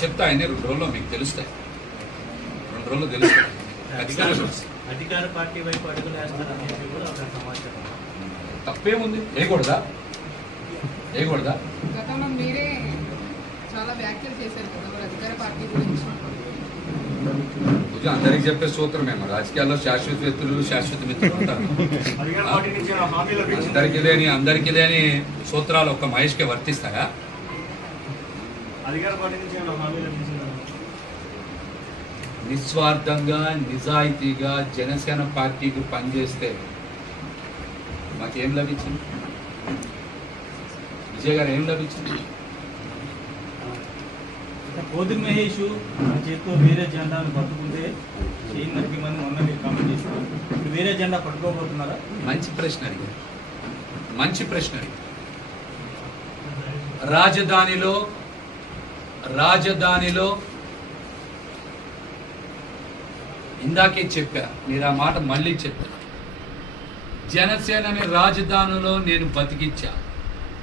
చెప్తా ఆయన 2 రోజుల్లో మీకు తెలుస్తాయి. 2 రోజుల్లో తెలుస్తాయి. అధికార పార్టీ వైపు అడుగులు వేస్తారనేది కూడా ఒక సమాచారం. తప్పేముంది? వేయకూడదా? గతంలో మీరే చాలా వ్యాఖ్యలు చేశారు కదా మరి అధికార పార్టీ గురించి. అందరికి చెప్పే సూత్రమేమో రాజకీయాల్లో శాశ్వత వ్యక్తులు శాశ్వత మిత్రులు ఉంటారు. అందరికీ లేని సూత్రాలు ఒక్క మహేష్కే వర్తిస్తాయా? నిస్వార్థంగా నిజాయితీగా జనసేన పార్టీకి పనిచేస్తే మాకేం లభించింది? విజయ్ గారు ఏం లభించింది? కోదిరి మహేష్ చేతితో వేరే జెండాను పట్టుకుంటే చేయడానికి మంది మొన్న మీరు కామెంట్ చేశారు. ఇప్పుడు వేరే జెండా పట్టుకోబోతున్నారా? మంచి ప్రశ్న అడిగారు. రాజధానిలో ఇందాకే చెప్పా, మీరు ఆ మాట మళ్ళీ చెప్పారు. జనసేనని రాజధానిలో నేను బతికిచ్చా.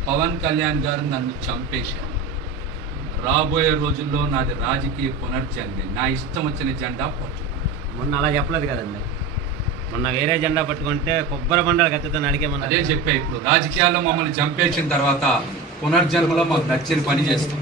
పవన్ కళ్యాణ్ గారు నన్ను చంపేశారు. రాబోయే రోజుల్లో నాది రాజకీయ పునర్జన్మే. నా ఇష్టం వచ్చిన జెండా పట్టు. మొన్న అలా చెప్పలేదు కదండి. మొన్న వేరే జెండా పట్టుకుంటే కొబ్బరి బండాలు కత్తితో అడిగేమన్నా అదే చెప్పా. ఇప్పుడు రాజకీయాల్లో మమ్మల్ని చంపేసిన తర్వాత పునర్జన్మలో మాకు నచ్చిన పని చేస్తాం.